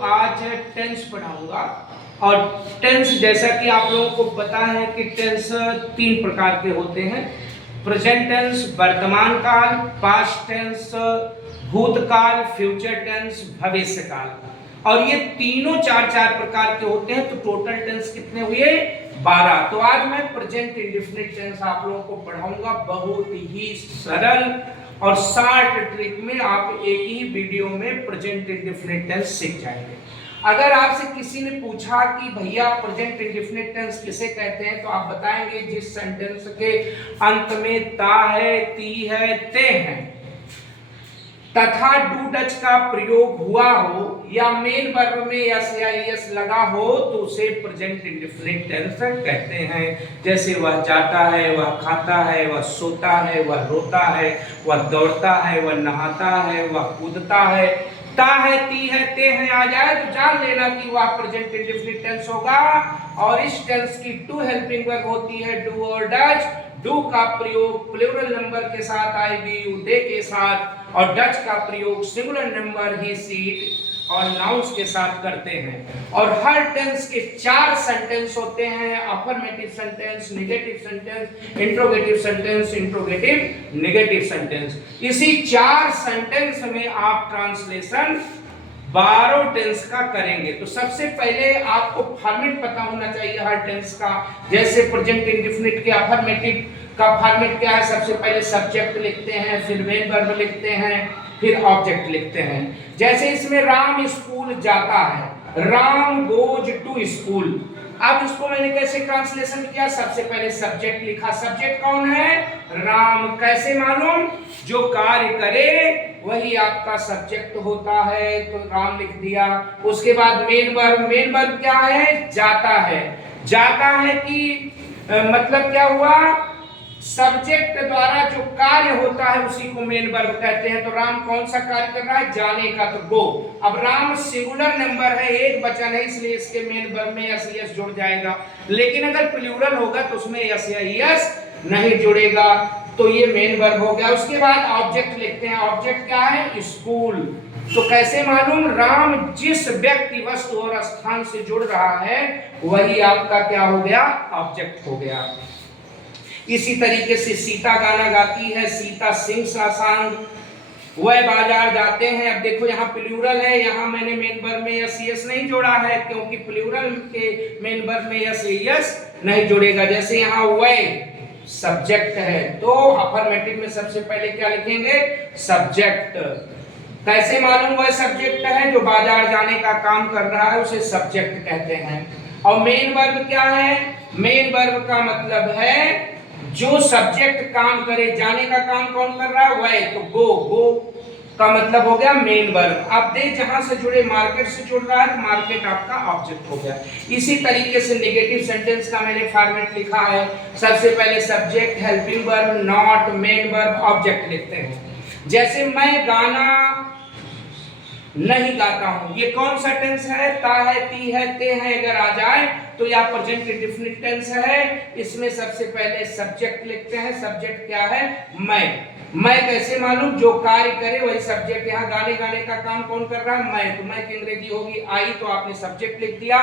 आज टेंस पढ़ाऊंगा और टेंस जैसा कि आप लोगों को पता है कि टेंस तीन प्रकार के होते हैं। प्रेजेंट टेंस वर्तमान काल, पास्ट टेंस भूतकाल, फ्यूचर टेंस भविष्य काल। और ये तीनों चार चार प्रकार के होते हैं। तो टोटल टेंस कितने हुए? 12। तो आज मैं प्रेजेंट इंडेफिनिट टेंस आप लोगों को पढ़ाऊंगा। बहुत ही सरल और शॉर्ट ट्रिक में आप एक ही वीडियो में प्रेजेंट इंडेफिनिट टेंस सीख जाएंगे। अगर आपसे किसी ने पूछा कि भैया प्रेजेंट इंडेफिनिट टेंस किसे कहते हैं, तो आप बताएंगे जिस सेंटेंस के अंत में ता है, ती है, ते हैं तथा डू डच का प्रयोग हुआ हो या मेन वर्ब में यस या यस लगा हो तो उसे प्रेजेंट इंडेफिनिट टेंस कहते हैं। जैसे वह जाता है, वह खाता है, वह सोता है, वह रोता है, वह दौड़ता है, वह नहाता है, वह कूदता है। ता है, ती है, ते हैं आ जाए तो जान लेना कि वह प्रेजेंट इंडेफिनिट टेंस होगा। और इस टेंस की टू हेल्पिंग वर्ब होती है डू और डच। डू का प्रयोग प्लूरल नंबर के साथ आएगी, यू डे के साथ, और डच का प्रयोग सिंगुलर नंबर ही सीट और नाउन्स के साथ करते हैं। और हर टेंस के चार सेंटेंस होते हैं: affirmative sentence, negative sentence, interrogative sentence, interrogative negative sentence. इसी चार सेंटेंस में आप ट्रांसलेशन 12 टेंस का करेंगे। तो सबसे पहले आपको फॉर्मेट पता होना चाहिए हर टेंस का। जैसे प्रेजेंट इंडेफिनिट के अफर्मेटिव का फॉर्मेट क्या है? सबसे पहले सब्जेक्ट लिखते हैं, फिर मेन वर्ब लिखते हैं, फिर ऑब्जेक्ट लिखते हैं। जैसे इसमें राम स्कूल जाता है, राम गोज टू स्कूल। अब इसको मैंने कैसे ट्रांसलेशन किया? सबसे पहले सब्जेक्ट लिखा। सब्जेक्ट कौन है? राम। कैसे मालूम? जो कार्य करे वही आपका सब्जेक्ट होता है, तो राम लिख दिया। उसके बाद मेन वर्ब। मेन वर्ब क्या है? जाता है। जाता है कि मतलब क्या हुआ? सब्जेक्ट द्वारा जो कार्य होता है उसी को मेन वर्ब कहते हैं। तो राम कौन सा कार्य कर रहा है? जाने का, तो गो। अब राम सिंगुलर नंबर है, एक वचन है, इसलिए इसके मेन वर्ब में यस यस जुड़ जाएगा। लेकिन अगर प्लूरल होगा तो उसमें यस या यस नहीं जुड़ेगा, तो ये मेन वर्ब हो गया। उसके बाद ऑब्जेक्ट लिखते हैं। ऑब्जेक्ट क्या है? स्कूल। तो कैसे मालूम? राम जिस व्यक्ति, वस्तु और स्थान से जुड़ रहा है वही आपका क्या हो गया? ऑब्जेक्ट हो गया। इसी तरीके से सीता गाना गाती है, सीता सिंग्स अ सॉन्ग। वह बाजार जाते हैं। अब देखो यहाँ प्लूरल है, यहाँ मैंने मेन वर्ब में यस यस नहीं जोड़ा है, क्योंकि प्लूरल के मेन वर्ब में यस यस नहीं जुड़ेगा। जैसे यहाँ वह सब्जेक्ट है, तो अफर्मेटिव में सबसे पहले क्या लिखेंगे? सब्जेक्ट। कैसे मालूम वह सब्जेक्ट है? जो बाजार जाने का काम कर रहा है उसे सब्जेक्ट कहते हैं। और मेन वर्ब क्या है? मेन वर्ब का मतलब है जो सब्जेक्ट काम करे। जाने का काम कौन कर रहा है? वह, तो गो। गो का मतलब हो गया मेन वर्ब। अब दे जहां से जुड़े, मार्केट से जुड़ रहा है तो मार्केट आपका ऑब्जेक्ट हो गया। इसी तरीके से नेगेटिव सेंटेंस का मैंने फॉर्मेट लिखा है। सबसे पहले subject, helping verb, not, main verb, object लिखते हैं। जैसे मैं गाना नहीं गाता हूं, ये कौन सा टेंस है? ता है, ती है, ते हैं अगर आ जाए तो यह प्रेजेंट इंडेफिनिट टेंस है। इसमें सबसे पहले सब्जेक्ट लिखते हैं। सब्जेक्ट क्या है? मैं। मैं कैसे मालूम? जो कार्य करे वही सब्जेक्ट। यहाँ गाने गाने का काम कौन कर रहा है? मैं। तो मैं की अंग्रेजी होगी आई, तो आपने सब्जेक्ट लिख दिया।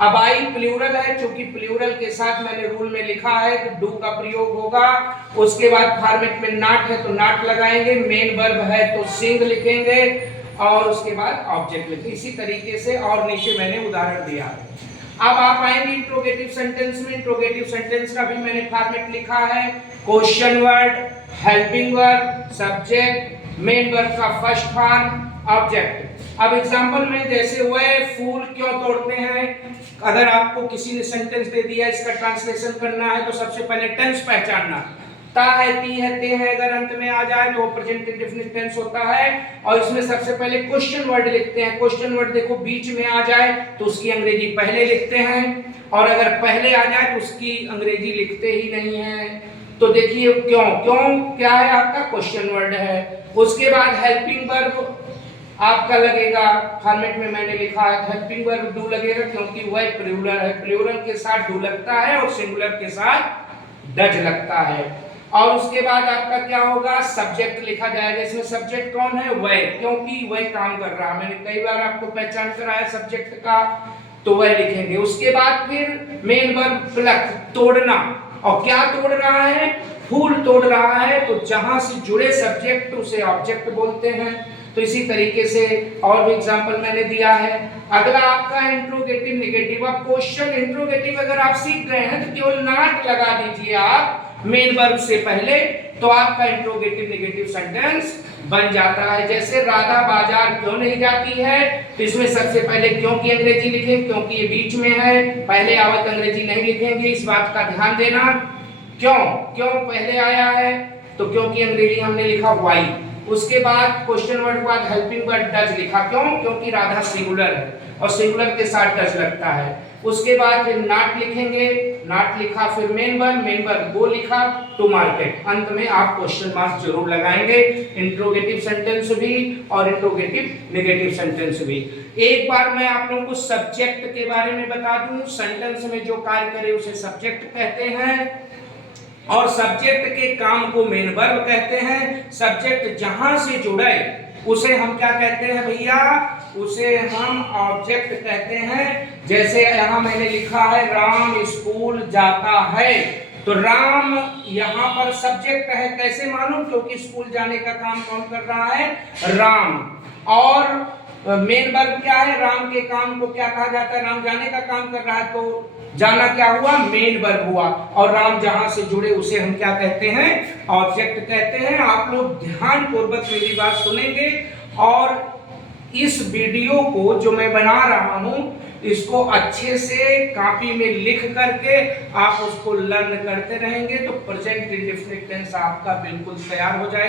अब आई प्लूरल है, क्योंकि प्लूरल के साथ मैंने रूल में लिखा है तो डू का प्रयोग होगा। उसके बाद फॉर्मेट में नॉट है तो नॉट लगाएंगे, मेन वर्ब है तो सिंग लिखेंगे, और उसके बाद ऑब्जेक्ट लिखेंगे। इसी तरीके से, और नीचे मैंने उदाहरण दिया है। अब आप आएंगे इंट्रोगेटिव सेंटेंस में। इंट्रोगेटिव सेंटेंस का भी मैंने फॉर्मेट लिखा है। Question word, helping verb, subject, main verb का फर्स्ट फॉर्म, ऑब्जेक्ट। अब एग्जांपल में, जैसे वह फूल क्यों तोड़ते हैं, अगर आपको किसी ने सेंटेंस दे दिया, इसका ट्रांसलेशन करना है तो सबसे पहले टेंस पहचानना। ता है, ती है, ते है अगर अंत में आ जाए तो प्रेजेंट इंडेफिनिट टेंस होता है। और इसमें सबसे पहले क्वेश्चन वर्ड लिखते हैं। क्वेश्चन वर्ड देखो बीच में आ जाए तो उसकी अंग्रेजी पहले लिखते हैं, और अगर पहले आ जाए तो उसकी अंग्रेजी लिखते ही नहीं है। तो देखिए क्यों। क्यों क्या है? आपका क्वेश्चन वर्ड है। उसके बाद हेल्पिंग वर्ब आपका लगेगा। फॉर्मेट में मैंने लिखा है हेल्पिंग वर्ब डू लगेगा, क्योंकि वह प्लूरल है। प्लूरल के साथ डू लगता है और सिंगुलर के साथ डज लगता है। और उसके बाद आपका क्या होगा, सब्जेक्ट लिखा जाएगा। इसमें सब्जेक्ट कौन है, वह, क्योंकि वह काम कर रहा है। मैंने कई बार आपको पहचान कराया सब्जेक्ट का, तो वह लिखेंगे। उसके बाद फिर मेन वर्ब प्लक, तोड़ना। और क्या तोड़ रहा है, फूल तोड़ रहा है, तो जहां से जुड़े सब्जेक्ट उसे ऑब्जेक्ट बोलते हैं। तो इसी तरीके से और भी एग्जांपल मैंने दिया है। अगला आपका है इंट्रोगेटिव नेगेटिव। अब क्वेश्चन इंट्रोगेटिव अगर आप सीख गए हैं तो केवल नॉट लगा दीजिए आप मेन वर्ब से पहले, तो आपका इंट्रोगेटिव नेगेटिव सेंटेंस बन जाता है। जैसे राधा बाजार क्यों नहीं जाती है, तो इसमें सबसे पहले क्यों की अंग्रेजी लिखें, क्योंकि ये बीच में है, पहले आवत अंग्रेजी नहीं लिखेंगे, इस बात का ध्यान देना। क्यों, क्यों पहले आया है, तो क्योंकि अंग्रेजी हमने लिखा वाई। उसके बाद क्वेश्चन वर्ड के बाद हेल्पिंग वर्ड डज लिखा, क्यों, क्योंकि राधा सिंगुलर है और सिंगुलर के साथ डज लगता है। उसके बाद फिर नॉट लिखेंगे, नॉट लिखा, फिर मेन वर्ब गो लिखा, टू मार्केट। अंत में आप क्वेश्चन मार्क जरूर लगाएंगे, इंट्रोगेटिव सेंटेंस भी और इंट्रोगेटिव नेगेटिव सेंटेंस भी। एक बार मैं आप लोगों को सब्जेक्ट के बारे में बता दूं, सेंटेंस में जो कार्य करे उसे सब्जेक्ट कहते हैं और सब्जेक्ट के काम को मेन वर्ब कहते हैं। सब्जेक्ट जहां से जुड़े उसे हम क्या कहते हैं भैया, उसे हम ऑब्जेक्ट कहते हैं। जैसे यहां मैंने लिखा है राम स्कूल जाता है, तो राम यहां पर सब्जेक्ट है। कैसे मालूम, क्योंकि स्कूल जाने का काम कौन कर रहा है, राम। और मेन वर्ब क्या है, राम के काम को क्या कहा जाता है, राम जाने का काम कर रहा है, तो जाना क्या हुआ, मेन वर्ब हुआ। और राम जहां से जुड़े उसे हम क्या कहते हैं, ऑब्जेक्ट कहते हैं। आप लोग ध्यान पूर्वक मेरी बात सुनेंगे और इस वीडियो को जो मैं बना रहा हूं इसको अच्छे से कॉपी में लिख करके आप उसको लर्न करते रहेंगे, तो प्रेजेंट इंडेफिनिट टेंस आपका बिल्कुल तैयार हो जाएगा।